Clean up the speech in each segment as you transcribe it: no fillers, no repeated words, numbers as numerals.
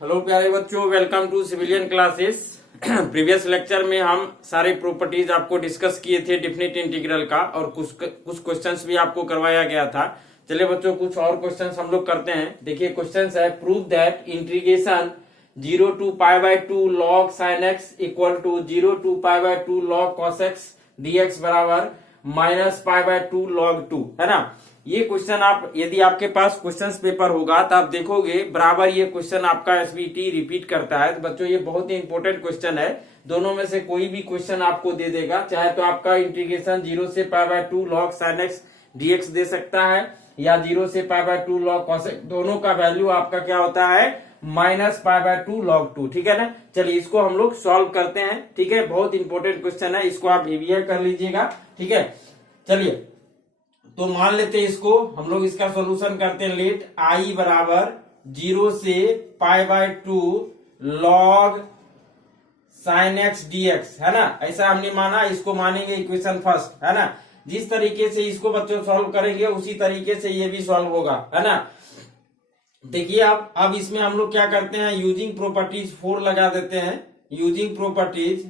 Hello प्यारे बच्चों, welcome to civilian classes. Previous lecture में हम सारे प्रॉपर्टीज आपको डिस्कस किए थे डेफिनेट इंटीग्रल का, और कुछ क्वेश्चंस भी आपको करवाया गया था। चलिए बच्चों, कुछ और क्वेश्चंस हम लोग करते हैं। देखिए क्वेश्चंस है, prove that integration 0 to π/2 log sin x equal to 0 to π/2 log cos x dx बराबर -π/2 log 2, है ना। ये क्वेश्चन आप, यदि आपके पास क्वेश्चंस पेपर होगा तो आप देखोगे बराबर ये क्वेश्चन आपका एसबीटी रिपीट करता है। तो बच्चों ये बहुत ही इंपॉर्टेंट क्वेश्चन है। दोनों में से कोई भी क्वेश्चन आपको दे देगा, चाहे तो आपका इंटीग्रेशन 0 से π/2 log sin x dx दे सकता है, या 0 से π/2 log cos x, दोनों का वैल्यू आपका क्या होता है -π/2 log 2, ठीक है ना। चलिए इसको हम लोग सॉल्व करते हैं, ठीक है। बहुत इंपॉर्टेंट क्वेश्चन है, इसको आप रिवीजन कर लीजिएगा, ठीक है। चलिए तो मान लेते हैं इसको, हम लोग इसका सॉल्यूशन करते हैं। लेट आई बराबर 0 से π/2 log sin x dx, है ना। ऐसा हमने माना, इसको मानेंगे इक्वेशन फर्स्ट, है ना। जिस तरीके से इसको बच्चों सॉल्व करेंगे उसी तरीके से ये भी सॉल्व होगा, है ना। देखिए आप, अब इसमें हम लोग क्या करते हैं, यूजिंग प्रॉपर्टीज 4 लगा देते हैं। यूजिंग प्रॉपर्टीज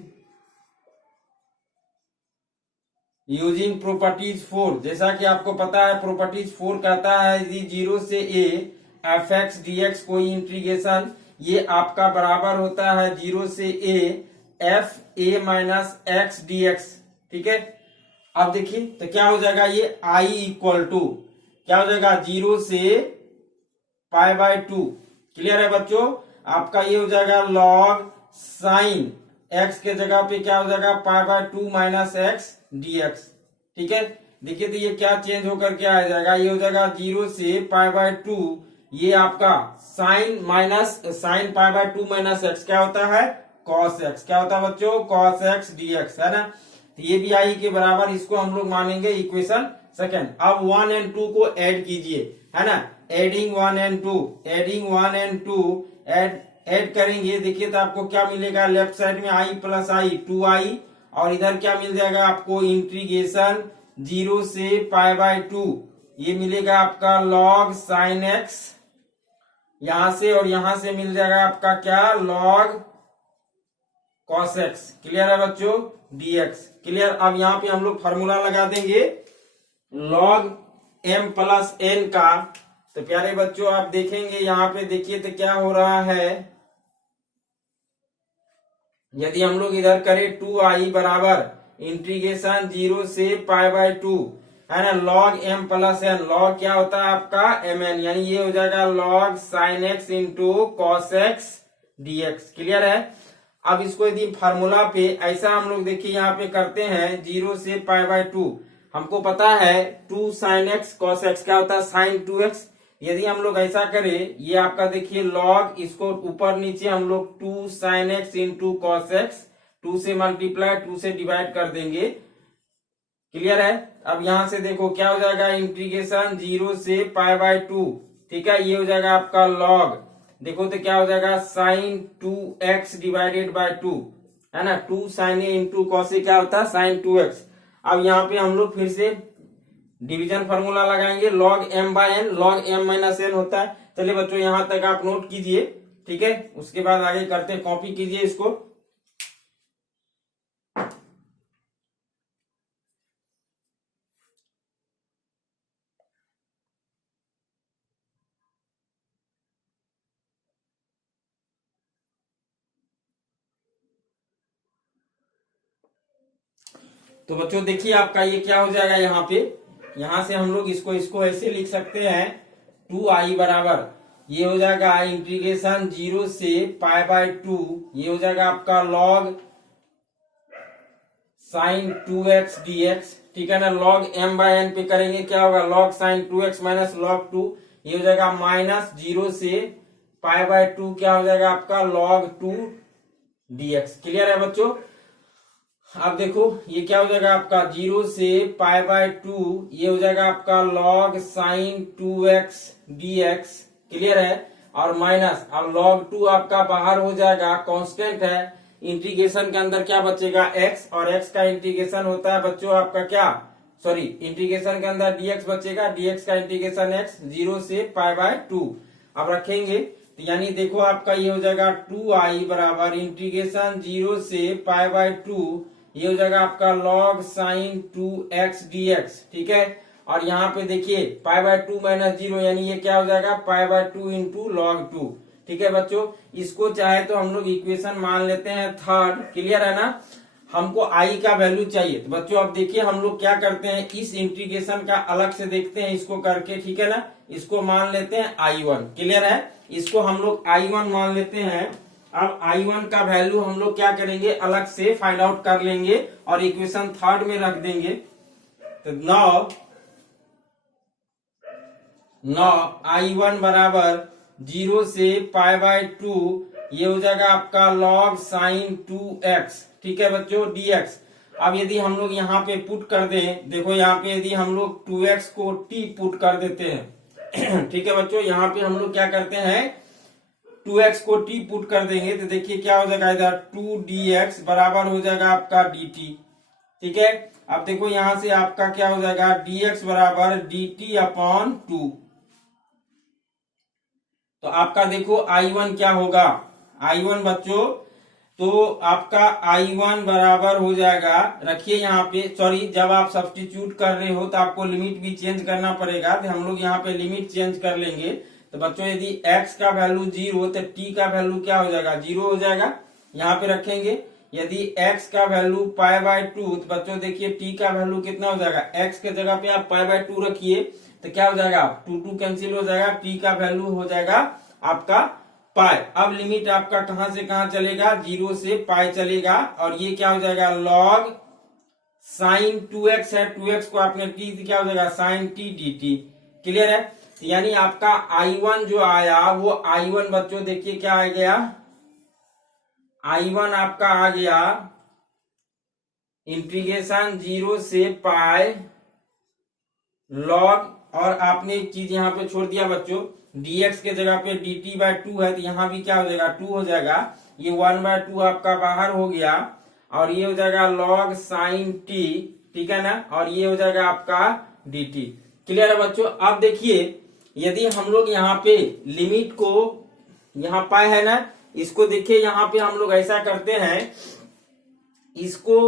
4, जैसा कि आपको पता है प्रॉपर्टीज 4 कहता है यदि 0 से a F x D x कोई इंटीग्रेशन, ये आपका बराबर होता है 0 से a F A minus x D x, ठीक है। अब देखिए तो क्या हो जाएगा, ये i इक्वल टू क्या हो जाएगा 0 से π/2, क्लियर है बच्चों। आपका ये हो जाएगा log साइन x के जगह पे क्या हो जाएगा π/2 माइनस एक्स dx, ठीक है। देखिए तो ये क्या चेंज होकर क्या आ जाएगा, ये हो जाएगा 0 से π/2, ये आपका साइन π/2 माइनस एक्स क्या होता है cos x, क्या होता है बच्चों cos x dx, है ना। तो ये भी आई के बराबर, इसको हम लोग मानेंगे इक्वेशन सेकंड। अब 1 और 2 को ऐड कीजिए, है ना। एडिंग 1 और 2 ऐड करेंगे, देखिए तो आपको क्या मिलेगा, लेफ्ट साइड में i प्लस i 2i, और इधर क्या मिल जाएगा आपको इंटीग्रेशन 0 से π/2, ये मिलेगा आपका log sin x, यहां से और यहां से मिल जाएगा आपका क्या log cos x, क्लियर है बच्चों dx, क्लियर। अब यहाँ पे हम लोग फॉर्मूला लगा देंगे log m प्लस n का। तो प्यारे बच्चों आप देखेंगे यहाँ पे, देखिए तो क्या हो रहा है, यदि हम लोग इधर करें 2i बराबर इंटीग्रेशन 0 से π/2, है ना, log m plus n, log क्या होता है आपका mn, यानी ये हो जाएगा log sin x into cos x dx, clear है। अब इसको यदि फार्मूला पे ऐसा हम लोग देखिए यहाँ पे करते हैं 0 से π/2, हमको पता है 2 sin x cos x क्या होता है sin 2x। यदि हम लोग ऐसा करें, ये आपका देखिए log, इसको ऊपर नीचे हम लोग 2 sin x into cos x, 2 से मल्टीप्लाई 2 से डिवाइड कर देंगे, क्लियर है। अब यहां से देखो क्या हो जाएगा, इंटीग्रेशन 0 से π/2, ठीक है, ये हो जाएगा आपका log, देखो तो क्या हो जाएगा sin 2x डिवाइडेड बाय 2, है ना। 2 sin a into cos a क्या होता है sin 2x। अब यहाँ पे हम लोग फिर से डिवीजन फार्मूला लगाएंगे, log m by n, log m minus n होता है। चलिए बच्चों यहां तक आप नोट कीजिए, ठीक है, उसके बाद आगे करते हैं, कॉपी कीजिए इसको। तो बच्चों देखिए आपका ये क्या हो जाएगा, यहाँ पे यहां से हम लोग इसको ऐसे लिख सकते हैं 2i बराबर, ये हो जाएगा इंटीग्रेशन 0 से π/2, ये हो जाएगा आपका log sin 2x dx, ठीक है ना। log m बाय n पे करेंगे क्या होगा log sin 2x minus log 2, ये हो जाएगा माइनस 0 से π/2 क्या हो जाएगा आपका log 2 dx, क्लियर है बच्चों। अब देखो ये क्या हो जाएगा आपका 0 से π/2, ये हो जाएगा आपका log sin 2x dx, clear है, और माइनस, अब log 2 आपका बाहर हो जाएगा, कांस्टेंट है, इंटीग्रेशन के अंदर क्या बचेगा x, और x का इंटीग्रेशन होता है बच्चों आपका क्या, सॉरी इंटीग्रेशन के अंदर dx बचेगा, dx का इंटीग्रेशन x 0 से π/2। अब रखेंगे तो यानी देखो आपका ये हो जाएगा 2i बराबर इंटीग्रेशन 0 से पाई बाय 2, ये हो जाएगा आपका log sin 2x dx। ठीक है, और यहाँ पे देखिए पाई बाय 2 माइनस 0 यानी ये क्या हो जाएगा पाई बाय 2 इंटू लॉग 2। ठीक है बच्चों, इसको चाहे तो हम लोग इक्वेशन मान लेते हैं थर्ड। क्लियर है ना, हमको आई का वैल्यू चाहिए। तो बच्चों अब देखिए हम लोग क्या करते हैं, इस इंटीग्रेशन का अलग से देखते हैं इसको करके। ठीक है ना, इसको मान लेते हैं I1। क्लियर है, इसको हम लोग I1 मान लेते हैं। अब I1 का वैल्यू हम लोग क्या करेंगे, अलग से फाइंड आउट कर लेंगे और इक्वेशन थर्ड में रख देंगे। तो नौ I1 बराबर 0 से पाई बाय 2, ये हो जाएगा आपका log sin 2x। ठीक है बच्चों dx। अब यदि हम लोग यहाँ पे पुट कर दें, देखो यहाँ पे यदि हम लोग 2x को t पुट कर देते हैं ठीक है बच्चों, यहाँ पे हम लोग क्या करते हैं 2x को t पुट कर देंगे तो देखिए क्या हो जाएगा, इधर 2dx बराबर हो जाएगा आपका dt। ठीक है, अब देखो यहां से आपका क्या हो जाएगा dx बराबर dt अपॉन 2। तो आपका देखो I1 क्या होगा, I1 बच्चों तो आपका I1 बराबर हो जाएगा, रखिए यहाँ पे, सॉरी जब आप सब्स्टिट्यूट कर रहे हो तो आपको लिमिट भी चेंज करना पड़ेगा। तो हम लोग यहाँ पे लिमिट चेंज कर लेंगे। तो बच्चों यदि x का वैल्यू 0 तो t का वैल्यू क्या हो जाएगा 0 हो जाएगा, यहाँ पे रखेंगे। यदि x का वैल्यू पाई बाय 2 तो बच्चों देखिए t का वैल्यू कितना हो जाएगा, x के जगह पे आप पाई बाय 2 रखिए तो क्या हो जाएगा 2 कैंसिल हो जाएगा, t का वैल्यू हो जाएगा आपका पाई। अब लिमिट आपका कहां से कहां चलेगा, 0 से पाई चलेगा और ये क्या हो जाएगा log sin 2x है, 2x को आपने t क्या हो जाएगा sin t dt। क्लियर है, यानी आपका I1 जो आया वो I1 बच्चों देखिए क्या आ गया, I1 आपका आ गया इंटीग्रेशन 0 से पाई log, और आपने एक चीज यहाँ पे छोड़ दिया बच्चों, dx के जगह पे dt बाय 2 है तो यहाँ भी क्या हो जाएगा 2 हो जाएगा, ये 1 बाय 2 आपका बाहर हो गया और ये हो जाएगा log sin t। ठीक है ना, और ये हो जाएगा आपका dt। क्लियर है बच्चों, अब देखिए यदि हम लोग यहाँ पे लिमिट को, यहाँ पाए है ना, इसको देखिए यहाँ पे हम लोग ऐसा करते हैं, इसको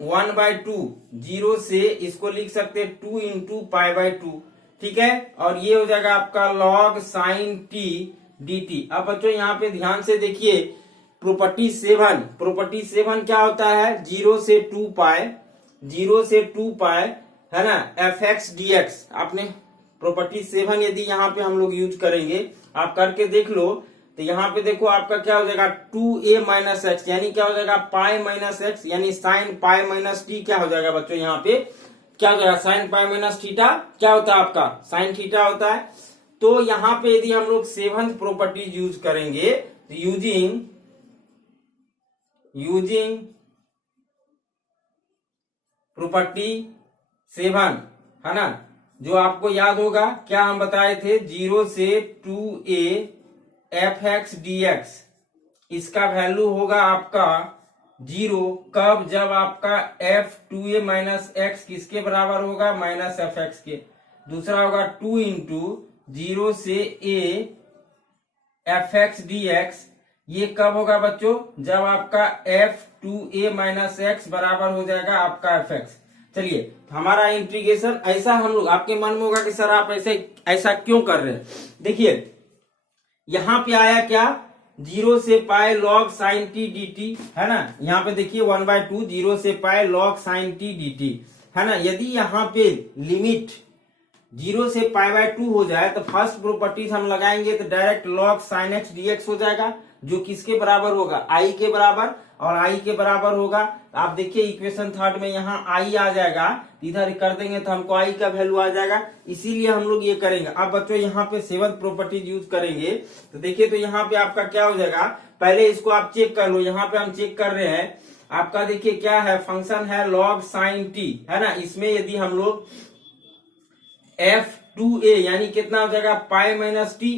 1 बाय 2 0 से इसको लिख सकते हैं 2 इंटू पाई बाय 2। ठीक है, और ये हो जाएगा आपका log sin t dt। अब बच्चों यहाँ पे ध्यान से देखिए प्रॉपर्टी 7 क्या होता है, 0 से 2 पाई, 0 से 2 पाई है ना fx dx। आपने प्रॉपर्टी 7 यदि यहाँ पे हम लोग यूज करेंगे, आप करके देख लो तो यहाँ पे देखो आपका क्या हो जाएगा 2a माइनस एक्स, यानी क्या हो जाएगा पाई माइनस एक्स, यानी साइन पाई माइनस टी क्या हो जाएगा बच्चों, यहाँ पे क्या हो जाएगा साइन पाई माइनस थीटा क्या होता है आपका साइन थीटा होता है। तो यहाँ पे यदि हम लोग 7th प्रॉपर्टी यूज करेंगे तो यूजिंग प्रॉपर्टी 7 है ना, जो आपको याद होगा क्या हम बताए थे, 0 से 2a fx dx, इसका वैल्यू होगा आपका 0 कब, जब आपका f 2a माइनस एक्स किसके बराबर होगा माइनस fx के। दूसरा होगा 2 इंटू 0 से a fx dx, ये कब होगा बच्चों, जब आपका f 2a माइनस एक्स बराबर हो जाएगा आपका fx। चलिए हमारा इंटीग्रेशन ऐसा, हम लोग आपके मन में होगा कि सर आप ऐसा क्यों कर रहे हैं। देखिए यहां पे आया क्या, 0 से पाई log sin t dt है ना, यहाँ पे देखिए 1 बाय 2 0 से पाई log sin t dt है ना। यदि यहाँ पे लिमिट 0 से पाई बाय 2 हो जाए तो फर्स्ट प्रॉपर्टीज हम लगाएंगे तो direct log sin x dx हो जाएगा, जो किसके बराबर होगा i के बराबर, और i के बराबर होगा। आप देखिए इक्वेशन थर्ड में यहाँ i आ जाएगा, इधर कर देंगे तो हमको i का वैल्यू आ जाएगा, इसीलिए हम लोग ये करेंगे। अब बच्चों यहाँ पे 7th प्रॉपर्टीज यूज करेंगे तो देखिए तो यहाँ पे आपका क्या हो जाएगा, पहले इसको आप चेक कर लो, यहाँ पे हम चेक कर रहे हैं आपका देखिए क्या है, फंक्शन है log sin t है ना, इसमें यदि हम लोग f2a यानी कितना हो जाएगा पाई माइनस टी,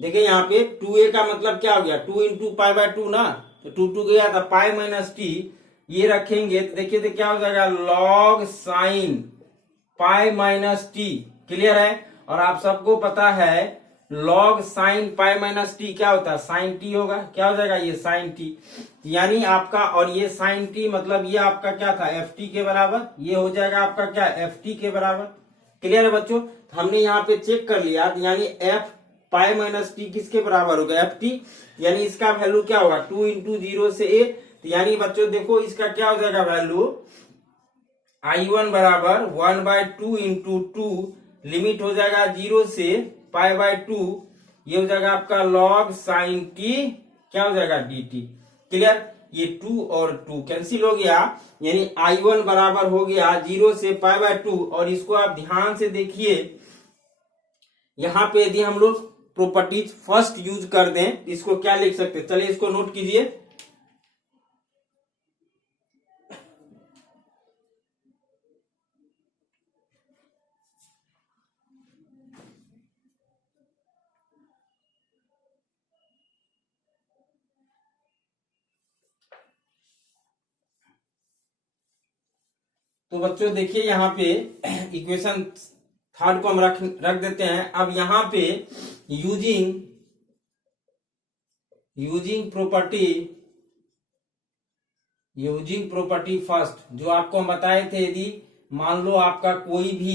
देखिए यहाँ पे 2a का मतलब क्या हो गया 2 इंटू पाई बाय 2 ना, तो 2 गया था पाई माइनस टी, ये रखेंगे तो देखिए तो क्या हो जाएगा log sine pi minus T. Clear है, और आप सबको पता है log sine pi minus T क्या होता है, साइन टी होगा, क्या हो जाएगा ये साइन टी, यानी आपका, और ये साइन टी मतलब ये आपका क्या था एफ टी के बराबर, ये हो जाएगा आपका क्या एफ टी के बराबर। क्लियर है बच्चों, हमने यहाँ पे चेक कर लिया, यानी एफ पाई माइनस टी किसके बराबर होगा, एफ टी, यानी इसका वैल्यू क्या होगा 2 इंटू 0 से a, यानी बच्चों देखो इसका क्या हो जाएगा वैल्यू, I1 बराबर 1/2 इंटू 2, लिमिट हो जाएगा 0 से π/2, ये हो जाएगा आपका लॉग साइन टी, क्या हो जाएगा dt। क्लियर, ये 2 और 2 कैंसिल हो गया, यानी I1 बराबर हो गया 0 से π/2, और इसको आप ध्यान से देखिए, यहां पे यदि हम लोग प्रॉपर्टीज फर्स्ट यूज कर दें इसको क्या लिख सकते हैं, चलिए इसको नोट कीजिए। तो बच्चों देखिए यहाँ पे इक्वेशन थर्ड को हम रख देते हैं। अब यहाँ पे यूजिंग प्रॉपर्टी फर्स्ट, जो आपको हम बताए थे, यदि मान लो आपका कोई भी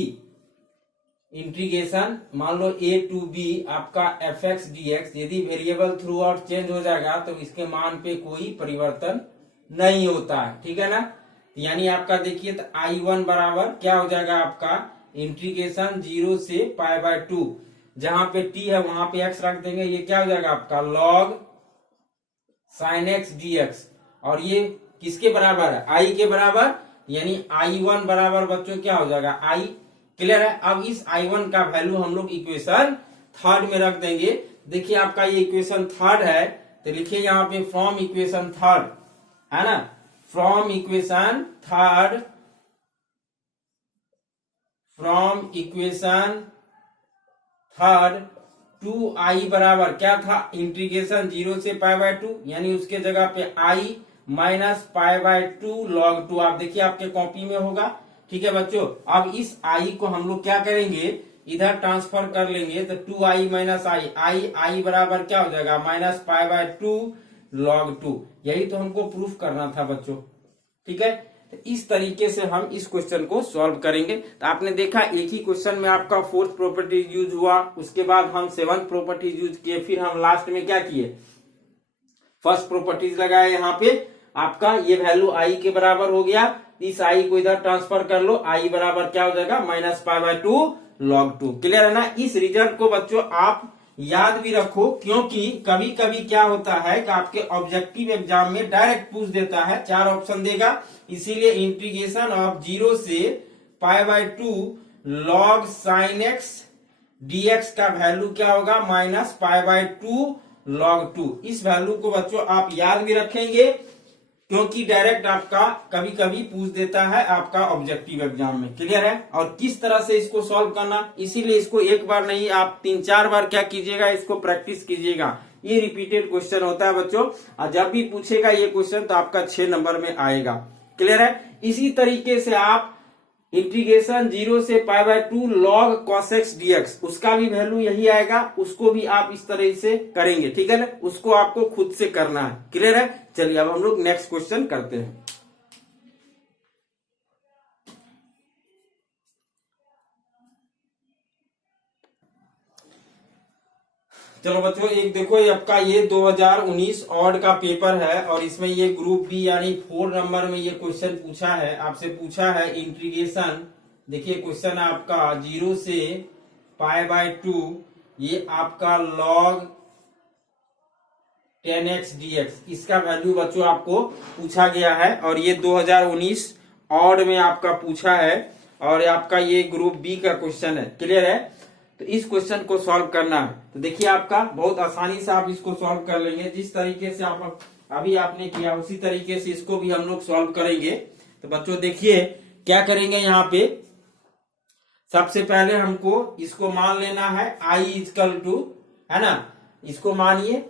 इंटीग्रेशन, मान लो a टू b आपका fx dx, यदि वेरिएबल थ्रू आउट चेंज हो जाएगा तो इसके मान पे कोई परिवर्तन नहीं होता है, ठीक है ना। यानी आपका देखिए तो I1 बराबर क्या हो जाएगा आपका इंटीग्रेशन 0 से π/2, जहां पे t है वहां पे x रख देंगे, ये क्या हो जाएगा आपका log sin x dx, और ये किसके बराबर है I के बराबर, यानी I1 बराबर बच्चों क्या हो जाएगा I। क्लियर है, अब इस I1 का वैल्यू हम लोग इक्वेशन थर्ड में रख देंगे। देखिए आपका ये इक्वेशन थर्ड है, तो लिखिए यहाँ पे फ्रॉम इक्वेशन थर्ड, है ना, फ्रॉम इक्वेशन थर्ड 2i बराबर क्या था इंटीग्रेशन 0 से π/2, यानी उसके जगह पे i माइनस π/2 log 2, आप देखिए आपके कॉपी में होगा, ठीक है बच्चों। अब इस i को हम लोग क्या करेंगे, इधर ट्रांसफर कर लेंगे, तो 2i माइनस i बराबर क्या हो जाएगा माइनस π/2 log 2, यही तो हमको प्रूफ करना था बच्चों, ठीक है। तो इस तरीके से हम इस क्वेश्चन को सॉल्व करेंगे। तो आपने देखा एक ही क्वेश्चन में आपका फोर्थ प्रॉपर्टीज यूज हुआ, उसके बाद हम सेवंथ प्रॉपर्टीज यूज किए, फिर हम लास्ट में क्या किए फर्स्ट प्रॉपर्टीज लगाए। यहाँ पे आपका ये वैल्यू आई के बराबर हो गया, इस आई को इधर ट्रांसफर कर लो, आई बराबर क्या हो जाएगा माइनस π/2 log 2। क्लियर है ना। इस रिजल्ट को बच्चों आप याद भी रखो, क्योंकि कभी कभी क्या होता है कि आपके ऑब्जेक्टिव एग्जाम में डायरेक्ट पूछ देता है, 4 ऑप्शन देगा, इसीलिए इंटीग्रेशन ऑफ 0 से π/2 log sin x dx का वैल्यू क्या होगा माइनस π/2 log 2। इस वैल्यू को बच्चों आप याद भी रखेंगे, क्योंकि डायरेक्ट आपका कभी कभी पूछ देता है आपका ऑब्जेक्टिव एग्जाम में। क्लियर है, और किस तरह से इसको सॉल्व करना, इसीलिए इसको एक बार नहीं आप 3-4 बार क्या कीजिएगा, इसको प्रैक्टिस कीजिएगा। ये रिपीटेड क्वेश्चन होता है बच्चों, और जब भी पूछेगा ये क्वेश्चन तो आपका 6 नंबर में आएगा। क्लियर है, इसी तरीके से आप इंटीग्रेशन 0 से π/2 log cos x dx, उसका भी वैल्यू यही आएगा, उसको भी आप इस तरह से करेंगे, ठीक है ना, उसको आपको खुद से करना है। क्लियर है, चलिए अब हम लोग नेक्स्ट क्वेश्चन करते हैं। चलो बच्चों, एक देखो ये आपका ये 2019 ऑड का पेपर है, और इसमें ये ग्रुप बी यानी 4 नंबर में ये क्वेश्चन पूछा है, आपसे पूछा है इंटीग्रेशन। देखिए क्वेश्चन आपका 0 से π/2, ये आपका log 10x dx, इसका वैल्यू बच्चों आपको पूछा गया है, और ये 2019 ऑड में आपका पूछा है, और आपका ये ग्रुप बी का क्वेश्चन है। क्लियर है, तो इस क्वेश्चन को सॉल्व करना है, तो देखिए आपका बहुत आसानी से आप इसको सॉल्व कर लेंगे, जिस तरीके से आप अभी आपने किया उसी तरीके से इसको भी हम लोग सॉल्व करेंगे। तो बच्चों देखिए क्या करेंगे, यहाँ पे सबसे पहले हमको इसको मान लेना है i इक्वल टू, है ना, इसको मानिए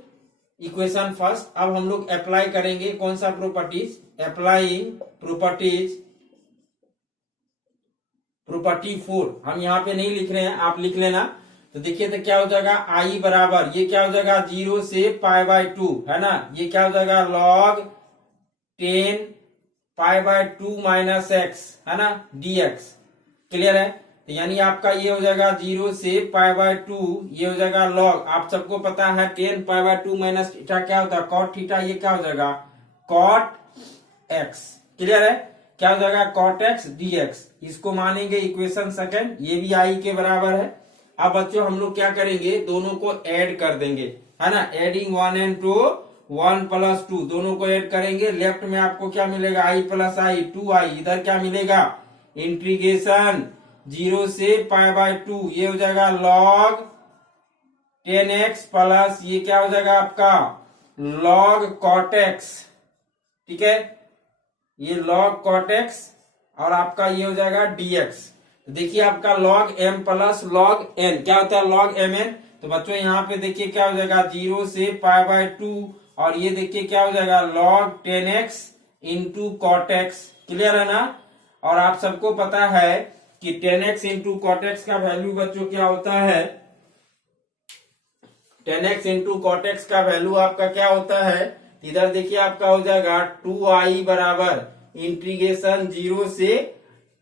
इक्वेशन फर्स्ट। अब हम लोग अप्लाई करेंगे कौन सा प्रॉपर्टीज, अप्लाई प्रॉपर्टी 4, हम यहाँ पे नहीं लिख रहे हैं, आप लिख लेना। तो देखिए तो क्या हो जाएगा आई बराबर, ये क्या हो जाएगा 0 से π/2 है ना, ये क्या हो जाएगा log 10 π/2 माइनस एक्स है ना dx। क्लियर है, तो यानी आपका ये हो जाएगा 0 से π/2, ये हो जाएगा log, आप सबको पता है 10 π/2 माइनस थीटा क्या होता है cot थीटा, ये क्या हो जाएगा cot x। क्लियर है, क्या हो जाएगा cot x dx। इसको मानेंगे इक्वेशन सेकंड, ये भी आई के बराबर है। अब बच्चों हम लोग क्या करेंगे, दोनों को ऐड कर देंगे है ना, एडिंग 1 and 2, 1 + 2 दोनों को ऐड करेंगे। लेफ्ट में आपको क्या मिलेगा i + i 2i, इधर क्या मिलेगा इंटीग्रेशन 0 से π/2, ये हो जाएगा log 10x प्लस ये क्या हो जाएगा आपका log cot x। ठीक है, ये log cot x और आपका ये हो जाएगा dx। तो देखिए आपका log m plus log n क्या होता है log mn। तो बच्चों यहाँ पे देखिए क्या हो जाएगा 0 से π/2 और ये देखिए क्या हो जाएगा log 10x into cot x। Clear है ना, और आप सबको पता है कि 10x इंटू cot x का वैल्यू बच्चों क्या होता है, 10x इंटू cot x का वैल्यू आपका क्या होता है, इधर देखिए आपका हो जाएगा 2i बराबर इंटीग्रेशन 0 से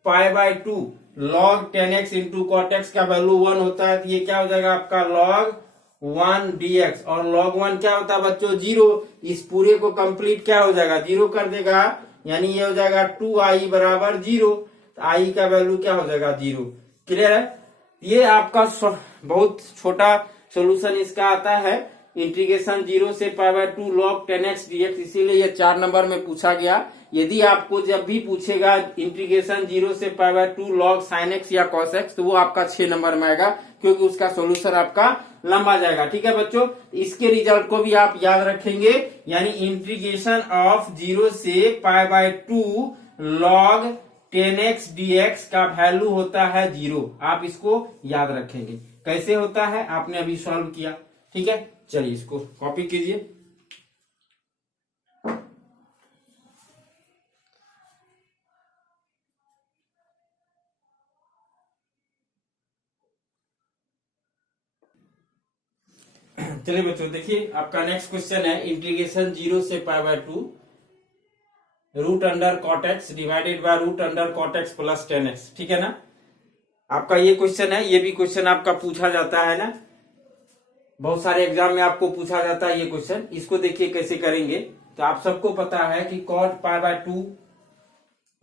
π/2 log 10x into cot x का वैल्यू 1 होता है, तो ये क्या हो जाएगा आपका log 1 dx। और log 1 क्या होता है बच्चों 0, इस पूरे को कंप्लीट क्या हो जाएगा 0 कर देगा, यानी ये हो जाएगा 2i बराबर 0, तो i का वैल्यू क्या हो जाएगा 0। क्लियर है, ये आपका बहुत छोटा सोल्यूशन इसका आता है, इंटीग्रेशन 0 से π/2 log 10x dx, इसीलिए ये 4 नंबर में पूछा गया। यदि आपको जब भी पूछेगा इंटीग्रेशन 0 से π/2 log sin x या cos x, तो वो आपका 6 नंबर में आएगा, क्योंकि उसका सोल्यूशन आपका लंबा जाएगा। ठीक है बच्चों, इसके रिजल्ट को भी आप याद रखेंगे, यानी इंटीग्रेशन ऑफ 0 से π/2 log 10x dx का वैल्यू होता है 0। आप इसको याद रखेंगे, कैसे होता है आपने अभी सॉल्व किया। ठीक है, चलिए इसको कॉपी कीजिए। चलिए बच्चों देखिए आपका नेक्स्ट क्वेश्चन है इंटीग्रेशन 0 से π/2 root under cot x divided by root under cot x plus 10x। ठीक है ना, आपका ये क्वेश्चन है, ये भी क्वेश्चन आपका पूछा जाता है ना, बहुत सारे एग्जाम में आपको पूछा जाता है ये क्वेश्चन। इसको देखिए कैसे करेंगे, तो आप सबको पता है कि cot π/2,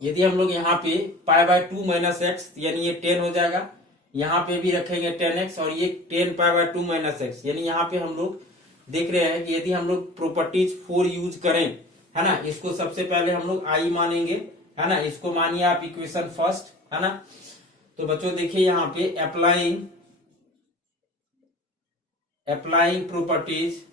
यदि हम लोग यहाँ पे π/2 माइनस एक्स यानी ये 10 हो जाएगा, यहाँ पे भी रखेंगे 10x और ये 10 π/2 माइनस एक्स, यानी यहाँ पे हम लोग देख रहे हैं कि यदि हम लोग प्रॉपर्टीज 4 यूज करें है ना, इसको सबसे पहले हम लोग आई मानेंगे है ना, इसको मानिए आप इक्वेशन फर्स्ट है ना। तो बच्चों देखिए यहाँ पे अप्लाइंग प्रॉपर्टीज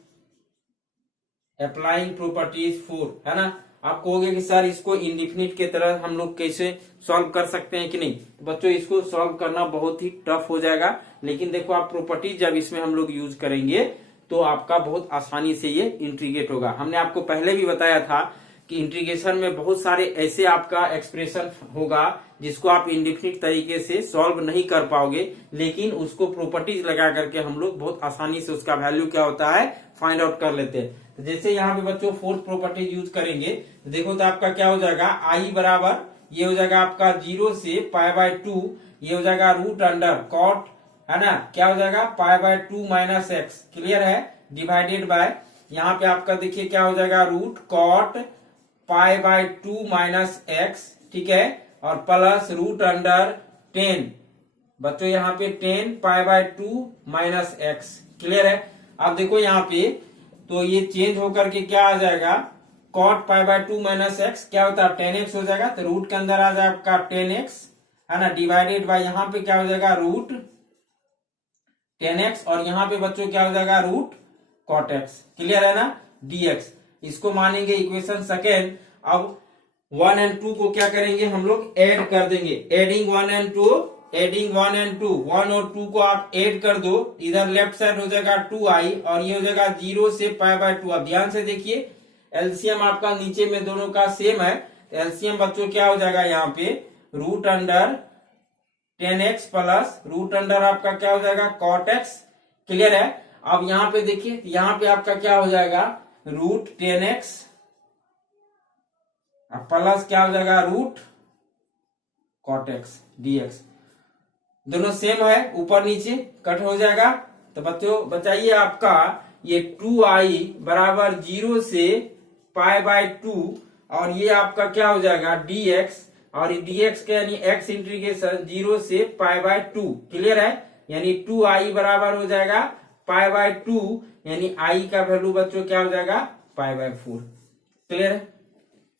4 है ना। आप कहोगे कि सर इसको इंडिफिनिट के तरह हम लोग कैसे सॉल्व कर सकते हैं कि नहीं, तो बच्चों इसको सॉल्व करना बहुत ही टफ हो जाएगा, लेकिन देखो आप प्रॉपर्टीज जब इसमें हम लोग यूज करेंगे तो आपका बहुत आसानी से ये इंटीग्रेट होगा। हमने आपको पहले भी बताया था कि इंटीग्रेशन में बहुत सारे ऐसे आपका एक्सप्रेशन होगा जिसको आप इंडिफिनिट तरीके से सॉल्व नहीं कर पाओगे, लेकिन उसको प्रॉपर्टीज लगा करके हम लोग बहुत आसानी से उसका वैल्यू क्या होता है फाइंड आउट कर लेते हैं। तो जैसे यहाँ पे बच्चों फोर्थ प्रॉपर्टीज यूज करेंगे, तो देखो तो आपका क्या हो जाएगा आई बराबर ये हो जाएगा आपका 0 से π/2, ये हो जाएगा रूट अंडर cot है ना, क्या हो जाएगा π/2 माइनस एक्स। क्लियर है, डिवाइडेड बाय यहाँ पे आपका देखिए क्या हो जाएगा रूट cot π/2 माइनस एक्स। ठीक है, और प्लस रूट अंडर 10 बच्चों यहाँ पे 10 π/2 माइनस एक्स। क्लियर है, अब देखो यहाँ पे तो ये चेंज होकर के क्या आ जाएगा cot π/2 माइनस एक्स क्या होता है 10x हो जाएगा, तो रूट के अंदर आ जाएगा आपका 10x है ना, डिवाइडेड बाय यहाँ पे क्या हो जाएगा रूट 10x और यहाँ पे बच्चों क्या हो जाएगा रूट cot x। क्लियर है ना, dx। इसको मानेंगे इक्वेशन सेकेंड। अब 1 और 2 को क्या करेंगे हम लोग ऐड कर देंगे, एडिंग 1 और 2, 1 और 2 को आप ऐड कर दो, इधर लेफ्ट साइड हो जाएगा 2i और ये हो जाएगा 0 से π/2। अब ध्यान से देखिए एलसीएम आपका नीचे में दोनों का सेम है, एलसीएम बच्चों क्या हो जाएगा यहाँ पे root under 10x plus root under आपका क्या हो जाएगा cot x। क्लियर है। अब यहाँ पे देखिए, यहाँ पे आपका क्या हो जाएगा रूट 10x प्लस क्या हो जाएगा रूट cot x dx। दोनों सेम है, ऊपर नीचे कट हो जाएगा। तो बच्चों बचाइए आपका ये 2i बराबर 0 से π/2 और ये आपका क्या हो जाएगा dx और dx के यानी x इंटीग्रेशन 0 से π/2। क्लियर है। यानी 2i बराबर हो जाएगा π/2 यानी i का वैल्यू बच्चों क्या हो जाएगा π/4। क्लियर है।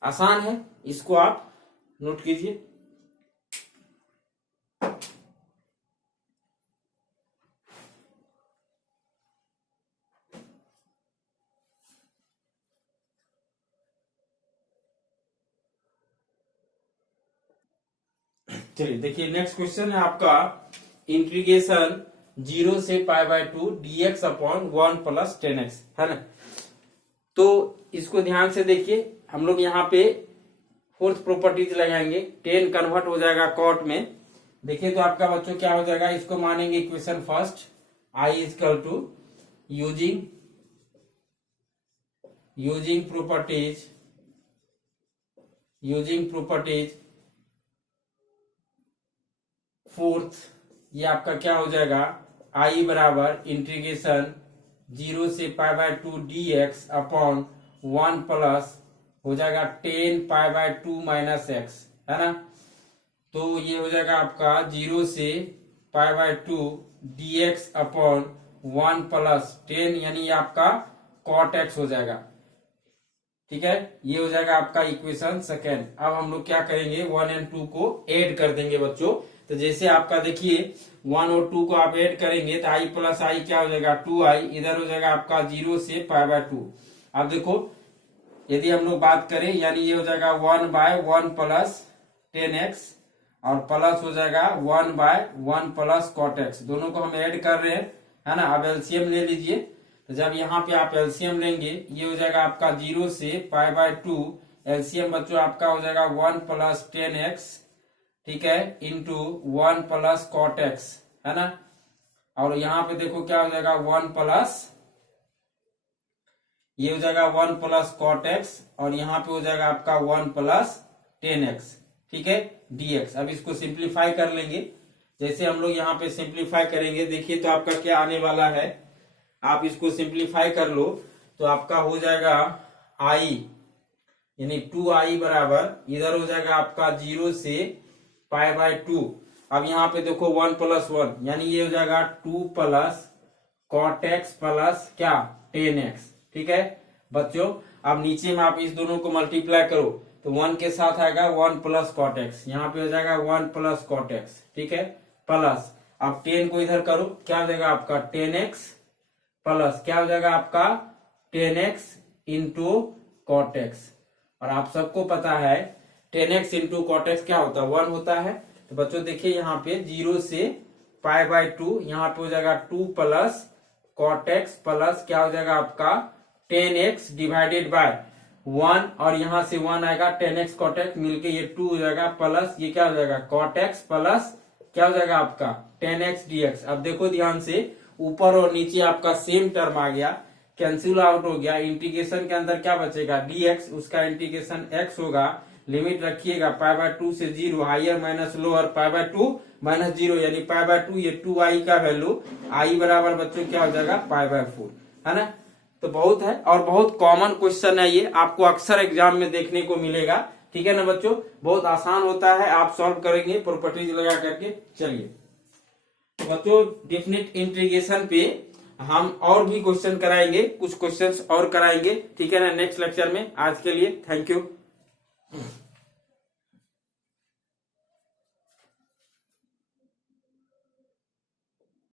आसान है, इसको आप नोट कीजिए। चलिए देखिए, नेक्स्ट क्वेश्चन है आपका इंटीग्रेशन 0 से π/2 dx अपॉन 1 प्लस 10x, है ना। तो इसको ध्यान से देखिए, हम लोग यहाँ पे फोर्थ प्रॉपर्टीज लगाएंगे। 10 कन्वर्ट हो जाएगा कॉट में। देखिए तो आपका बच्चों क्या हो जाएगा, इसको मानेंगे equation first i equal to using properties fourth, ये आपका क्या हो जाएगा i बराबर इंटीग्रेशन 0 से π/2 dx अपॉन 1 प्लस हो जाएगा 10 π/2 माइनस x, है ना। तो ये हो जाएगा आपका 0 से π/2 dx अपॉन 1 प्लस 10 यानी ये आपका cot x हो जाएगा। ठीक है, ये हो जाएगा आपका इक्वेशन सेकेंड। अब हम लोग क्या करेंगे, 1 और 2 को ऐड कर देंगे बच्चों। तो जैसे आपका देखिए 1 और 2 को आप ऐड करेंगे तो i प्लस i क्या हो जाएगा 2i, इधर हो जाएगा आपका 0 से π/2। अब देखो यदि हम लोग बात करें यानी ये हो जाएगा 1/1 प्लस 10x और प्लस हो जाएगा 1/1 प्लस cot x। दोनों को हम ऐड कर रहे हैं, है ना। अब एलसीएम ले लीजिए। तो जब यहाँ पे आप एलसीएम लेंगे ये हो जाएगा आपका 0 से π/2, एलसीएम बच्चों आपका हो जाएगा 1 प्लस 10x, ठीक है, इंटू 1 प्लस cot x, है ना। और यहाँ पे देखो क्या हो जाएगा 1 प्लस, ये हो जाएगा 1 प्लस cot x और यहाँ पे हो जाएगा आपका 1 प्लस 10x, ठीक है, dx। अब इसको सिंप्लीफाई कर लेंगे। जैसे हम लोग यहाँ पे सिंप्लीफाई करेंगे, देखिए तो आपका क्या आने वाला है, आप इसको सिंप्लीफाई कर लो तो आपका हो जाएगा i यानी 2i बराबर इधर हो जाएगा आपका 0 से π/2। अब यहाँ पे देखो 1 प्लस 1 यानी ये हो जाएगा 2 प्लस cot x प्लस क्या 10x, ठीक है बच्चों। अब नीचे में आप इस दोनों को मल्टीप्लाई करो तो 1 के साथ आएगा 1 प्लस cot x, यहाँ पे हो जाएगा 1 प्लस cot x, ठीक है, प्लस अब 10 को इधर करो क्या हो जाएगा आपका 10x प्लस क्या हो जाएगा आपका 10x इंटू cot x। और आप सबको पता है 10x इंटू cot x क्या होता है 1 होता है। तो बच्चों देखिए यहाँ पे 0 से π/2 यहाँ पे हो जाएगा 2 प्लस cot x प्लस क्या हो जाएगा आपका 10x डिवाइडेड बाय 1 और यहाँ से 1 आएगा 10x cot x मिलके ये 2 हो जाएगा प्लस ये क्या हो जाएगा cot x प्लस क्या हो जाएगा आपका 10x dx। अब देखो ध्यान से ऊपर और नीचे आपका सेम टर्म आ गया, कैंसिल आउट हो गया। इंटीग्रेशन के अंदर क्या बचेगा dx, उसका इंटीग्रेशन x होगा। लिमिट रखिएगा π/2 से 0, हायर माइनस लोअर π/2 माइनस 0 यानी π/2 ये 2i का वैल्यू i बराबर बच्चों क्या हो जाएगा π/4, है ना। तो बहुत है और बहुत कॉमन क्वेश्चन है, ये आपको अक्सर एग्जाम में देखने को मिलेगा, ठीक है ना बच्चों। बहुत आसान होता है, आप सॉल्व करेंगे प्रॉपर्टीज लगा करके। चलिए बच्चों डेफिनेट इंटीग्रेशन पे हम और भी क्वेश्चन कराएंगे, कुछ क्वेश्चंस और कराएंगे, ठीक है ना, नेक्स्ट लेक्चर में। आज के लिए थैंक यू।